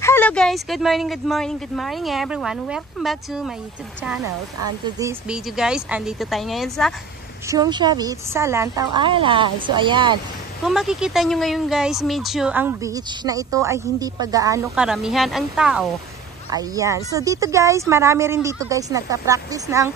Hello guys, good morning everyone. Welcome back to my YouTube channel. And to this video guys, andito tayo ngayon sa Shumsha Beach sa Lantau Island. So ayan, kung makikita nyo ngayon guys, medyo ang beach na ito ay hindi pa gaano karamihan ang tao. Ayan, so dito guys, marami rin dito guys nagpa-practice ng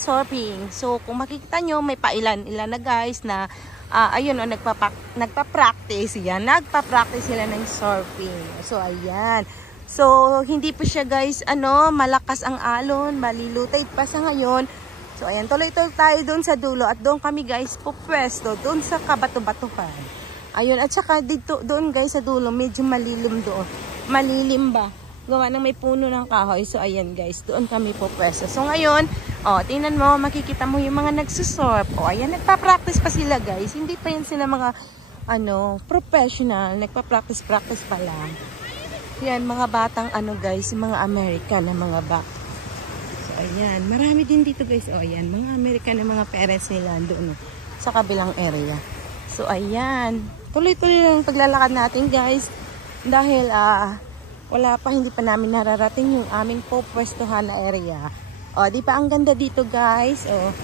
surfing. So kung makikita nyo, may pailan-ilan na guys na ayun, nagpa-practice yan. Nagpa-practice sila ng surfing. So, ayan. So, hindi pa siya guys, malakas ang alon. Malilutay pa sa ngayon. So, ayan. Tuloy-tuloy tayo doon sa dulo. At doon kami guys, pupwesto. Doon sa kabato-batuhan. Ayun. At saka dito, doon guys sa dulo, medyo malilim doon. Malilim ba? Gawa ng may puno ng kahoy. So, ayan guys. Doon kami pupwesto. So, ngayon, tingnan mo, makikita mo yung mga nagsusurf. Ayan, nagpa-practice pa sila guys. Hindi pa yan sila mga, professional. Nagpa-practice pa lang. Yan, mga batang, guys, mga American na mga bat. So, ayan. Marami din dito guys. Ayan, mga American na mga parents nila doon sa kabilang area. So, ayan. Tuloy-tuloy lang paglalakad natin guys. Dahil, hindi pa namin nararating yung aming pupwestuhan na area. Di ba ang ganda dito guys? Ang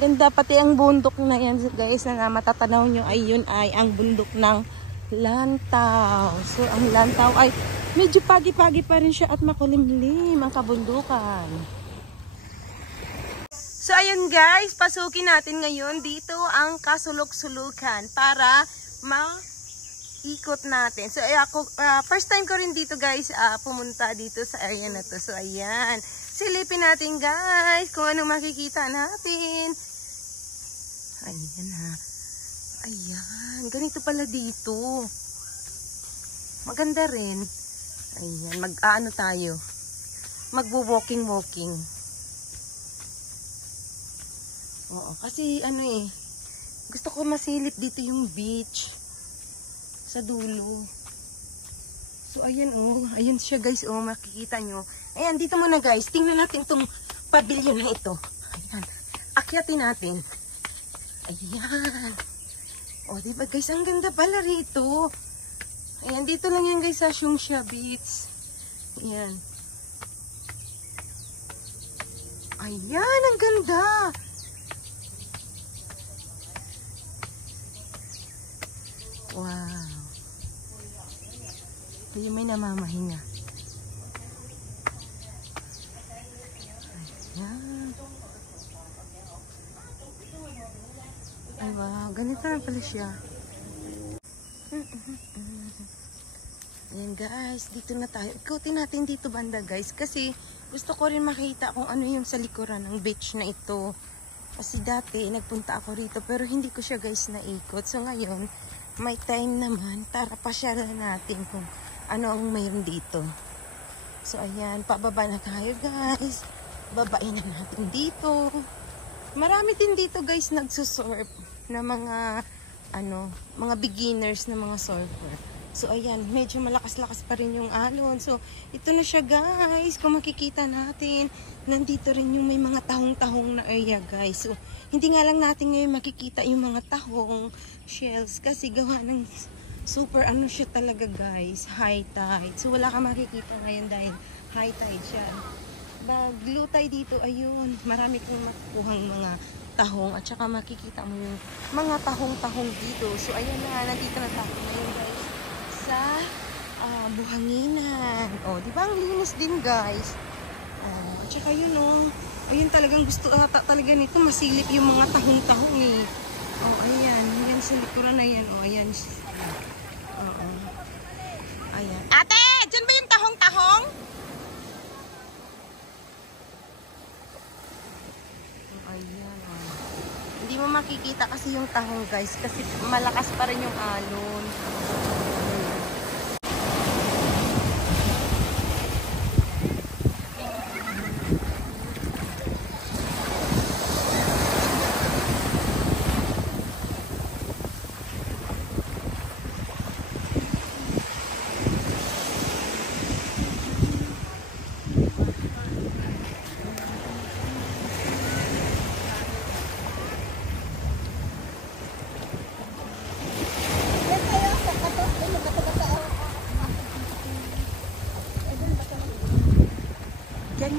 ganda pati ang bundok na yan guys na matatanaw nyo ay yun ay ang bundok ng Lantau. So ang Lantau ay medyo pagi-pagi pa rin siya at makulimlim ang kabundukan. So ayun guys, pasukin natin ngayon dito ang kasulok-sulukan para ikot natin. So, ako, first time ko rin dito guys, pumunta dito sa area na to. So, ayan. Silipin natin guys kung ano makikita natin. Ayan ha. Ayan. Ganito pala dito. Maganda rin. Ayan. Mag-ano tayo. Magbo-walking. Oo. Kasi gusto ko masilip dito yung beach. Sa dulo. So, ayan ayan siya guys makikita nyo. Ayan, dito muna guys. Tingnan natin itong pavilion na ito. Ayan. Akyatin natin. Ayan. Diba guys, ang ganda pala rito. Ayan, dito lang yan guys sa Shumsha Beach. Ayan. Ayan, ang ganda. Wow. Ayun, may namamahinga. Ayan. Ay, wow. Ganito na pala siya. Ayan guys, dito na tayo. Ikutin natin dito banda guys. Kasi gusto ko rin makita kung ano yung sa likuran ng beach na ito. Kasi dati, nagpunta ako rito. Pero hindi ko siya guys naikot. So ngayon, may time naman. Tara, pasyalan natin kung ano ang mayroon dito. So, ayan. Pababa na tayo, guys. Babain na natin dito. Marami din dito, guys, nagsusurf na mga, mga beginners na mga surfer. So, ayan. Medyo malakas-lakas pa rin yung alon. So, ito na siya, guys. Kung makikita natin, nandito rin yung may mga tahong-tahong na area, guys. So, hindi nga lang natin ngayon makikita yung mga tahong shells kasi gawa ng super siya talaga guys, high tide. So wala ka makikita ngayon dahil high tide siya. Baglutay dito, ayun, marami kong makukuhang mga tahong at saka makikita mo yung mga tahong-tahong dito. So ayan na, nandito na tayo ngayon guys sa buhanginan. Di ba ang linis din guys? At saka yun ayun talagang gusto talaga nito masilip yung mga tahong-tahong ayan, yan sa likuran na yan. Ayan. Ayan. Ate, dyan ba yung tahong-tahong? Ayan. Hindi mo makikita kasi yung tahong guys kasi malakas pa rin yung alon.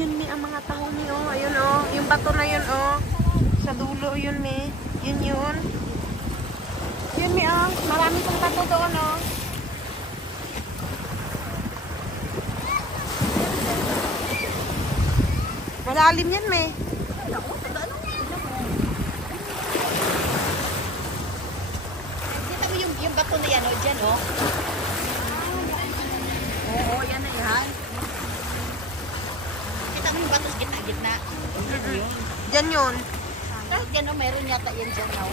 yun mi ang mga taho niyo. Ayun oh, yung bato na yun oh. Sa dulo yun mi. Yun yun. Yun mi oh, marami pang bato doon oh. Malalim yan mi. Kita mo yung bato na yan, o, dyan, o. Oo, yan na yan. Kita mo yung bato sa gitna-gitna. Diyan yun. Kahit yan, o, meron yata yan dyan, o.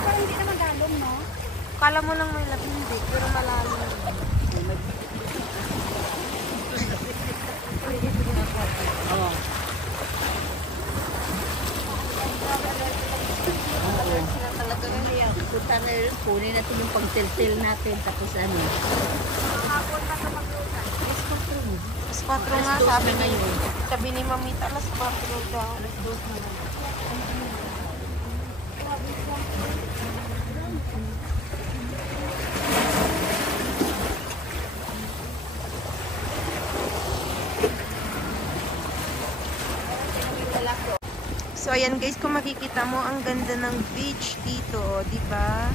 Parang hindi naman galong, no? Kala mo lang may labindi, pero malalim. Oo. Talaga nga yan. Punta na yun, kunin natin yung pang-tel-tel natin. Tapos ano? Alas 4 nga, sabi ni Mamita, alas 4 daw. Alas 2 na. So ayan guys, kung makikita mo ang ganda ng beach dito, 'di ba?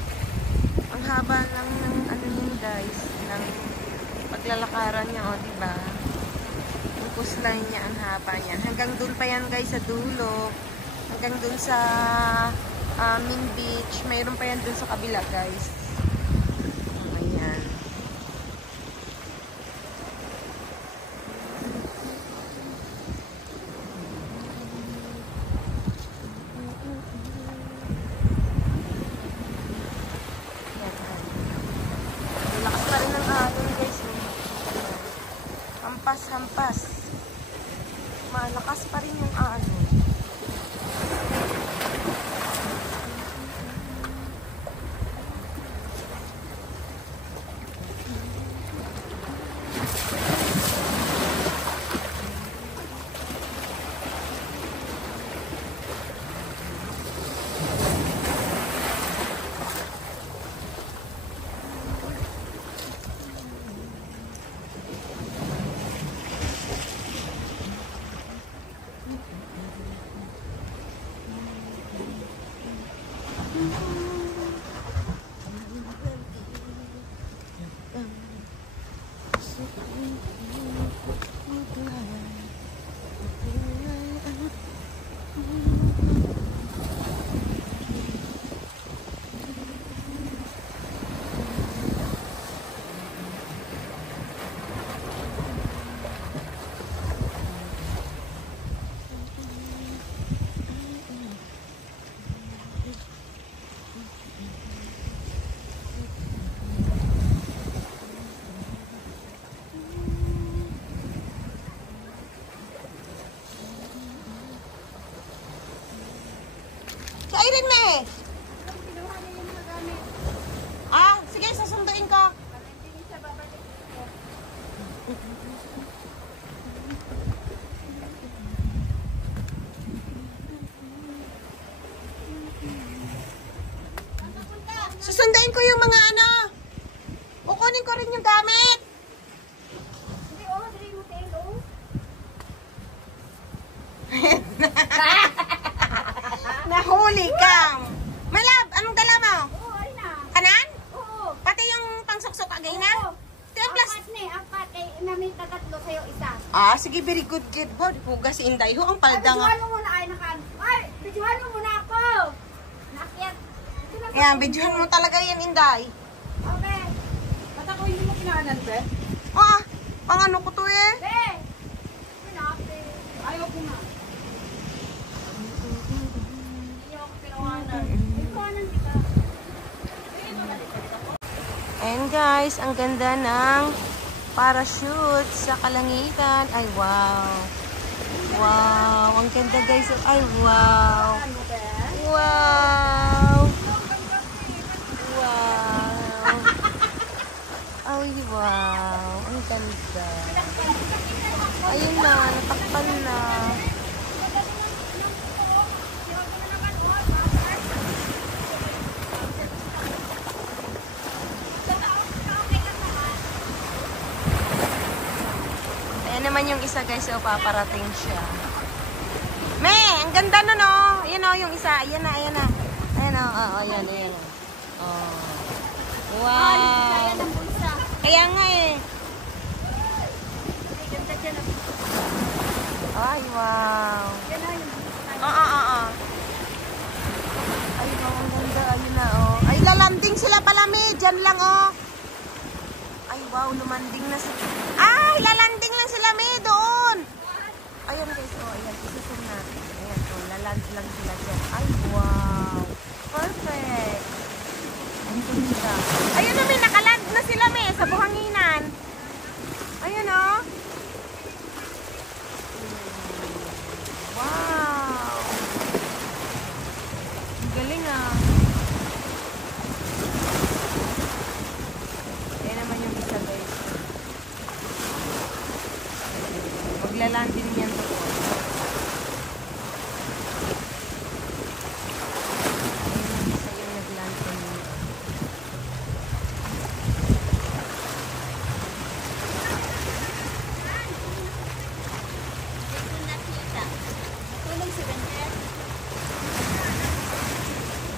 Ang haba lang ng ano niyan guys, ng paglalakaran niya, 'di ba? Yung coastline niya, ang haba niyan. Hanggang doon pa yan guys sa dulo. Hanggang doon sa main beach, mayroon pa yan doon sa kabila guys. Ayan. Lakas pa rin ng alon guys. Hampas. Malakas pa rin yung alon. Kairin me! Ah, sige, sasunduin ko. Susunduin ko yung mga ano. Kukunin ko rin yung gamit. Nahuli kang. My love, anong dala mo? Kanan? Pati yung pangsuksok agay na? Apat kay namin tagatlo sa'yo isa. Ah, sige, very good kid po. Hugas si Inday ho, ang palda nga. Bidyuhan mo muna ay nakaan. Ay, bidyuhan mo muna ako. Nakyat. Ayan, bidyuhan mo talaga yan, Inday. Okay. Ba't ako hindi mo pinaanan, be? Ah, pang ano ko to eh. Be. Pinapi. Ayaw ko na. Hindi ako pinawanan. Pinawanan di ka. And guys, ang ganda ng parachute sa kalangitan. Ay, wow. Wow, ang ganda guys. Ay, wow. Wow. Wow. Ay, wow. Ang ganda. Ayun na, natakpan na. naman yung isa guys, so paparating siya. Me, ang ganda nun oh. Ayan oh, yung isa. Ayan na, ayan na. Ayan oh, ayan, ayan. Oh. Wow. Kaya nga eh. Ay, ganda dyan. Ay, wow. Yan na yung Ay, wow, ang ganda. Ayun na oh. Ay, lalanding sila pala, me. Diyan lang oh. Ay, wow, lumanding na sila. Ay, lalanding lang sila, me, doon. Ayan guys, oh, ayan. Isusun natin. Ayan, oh, laland lang sila dyan. Ay, wow. Perfect. Ang ganda. Ayun na, me, nakaland na sila, me, sa buhanginan. Ayan, oh. Wow. Ang galing, ah. Ayan naman yung isa, guys. Maglaland din yan to. Ayan yung isa yung nagland din yan. Ito nakita. Tulong si Bender.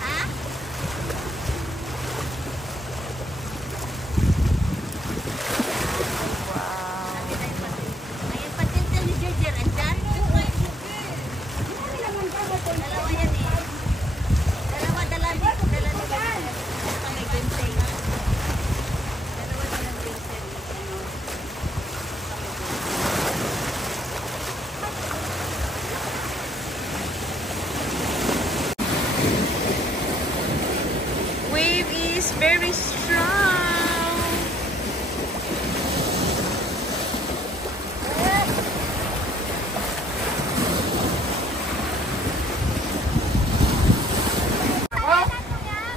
Ha? Wow. Ayan, patintel ni Jerjer. Andyan? Dalawa yan eh. Dala ni Bender. Saka may benteng. Dalawa din ang benteng. Wave is very strong.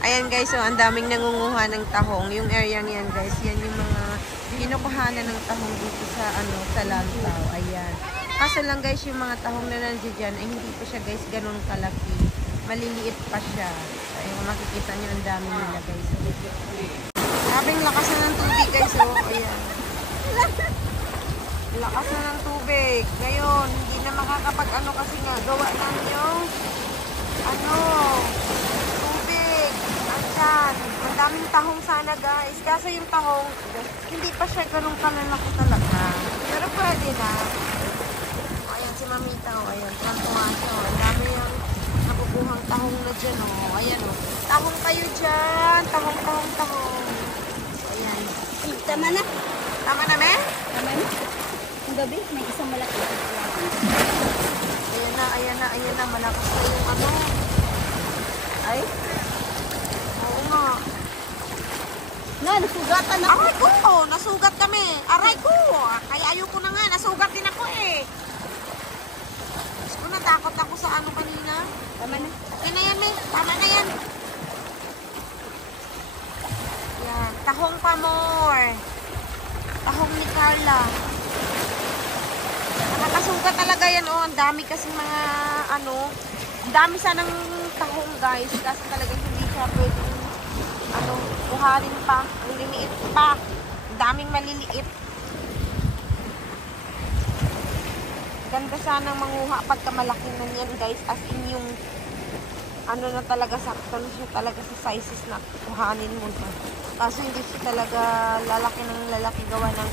Ayan guys, so ang daming nangunguha ng tahong. Yung area yan guys, yan yung mga kinukuhanan ng tahong dito sa sa Lantaw. Ayan. Kaso lang guys, yung mga tahong na nandiyan dyan, ay hindi pa siya guys ganun kalaki. Maliliit pa siya. So, ayun, kung makikita nyo, ang dami nila guys. Sabing lakas na ng tubig guys, oh. Ayan. Lakas na ng tubig. Ngayon, hindi na makakapag-ano kasi nga, gawa lang yung tubig. Andyan. Ang daming tahong sana guys. Kaso yung tahong, hindi pa siya ganun kalalaki talaga. Pero pwede na. O, ayan si Mamita, o. Ayan, tuwan-tuwa siya, o. Ang dami yung nakukuhang tahong na dyan, o. Ayan, o. Tahong kayo dyan. Tahong. O, ayan. Tama na. Tama na, me? Tama na. Ang gabi, may isang malaki. Ayan na. Malakas na yung Ay? Oo nga. Nasugatan ako. Aray ko! Nasugat kami. Aray ko! Kaya ayoko na nga. Nasugat din ako eh. Diyos ko, natakot ako sa kanina. Tama na. Yan na yan, me. Tama na yan. Yan. Tahong pa more. Tahong ni Carla. Nakakasugat talaga yan, oh. Ang dami kasi mga, ang dami sanang tahong, guys. Kasi talaga hindi siya pwedeng, kuharin pa. Ang liliit pa. Ang daming maliliit. Ganda sanang manguha pagka malaki na yan, guys. As in yung, na talaga, sakto na siya talaga sa sizes na kuhanin mo na. Kaso hindi siya talaga lalaki ng lalaki gawa ng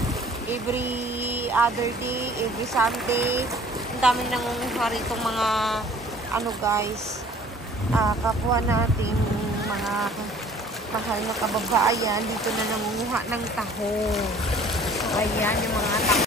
every other day, every Sunday. Ang daming nangunguha rito mga guys, kapwa natin mga mahal na kababayan dito na nangunguha ng tahong. So ayan yung mga tahong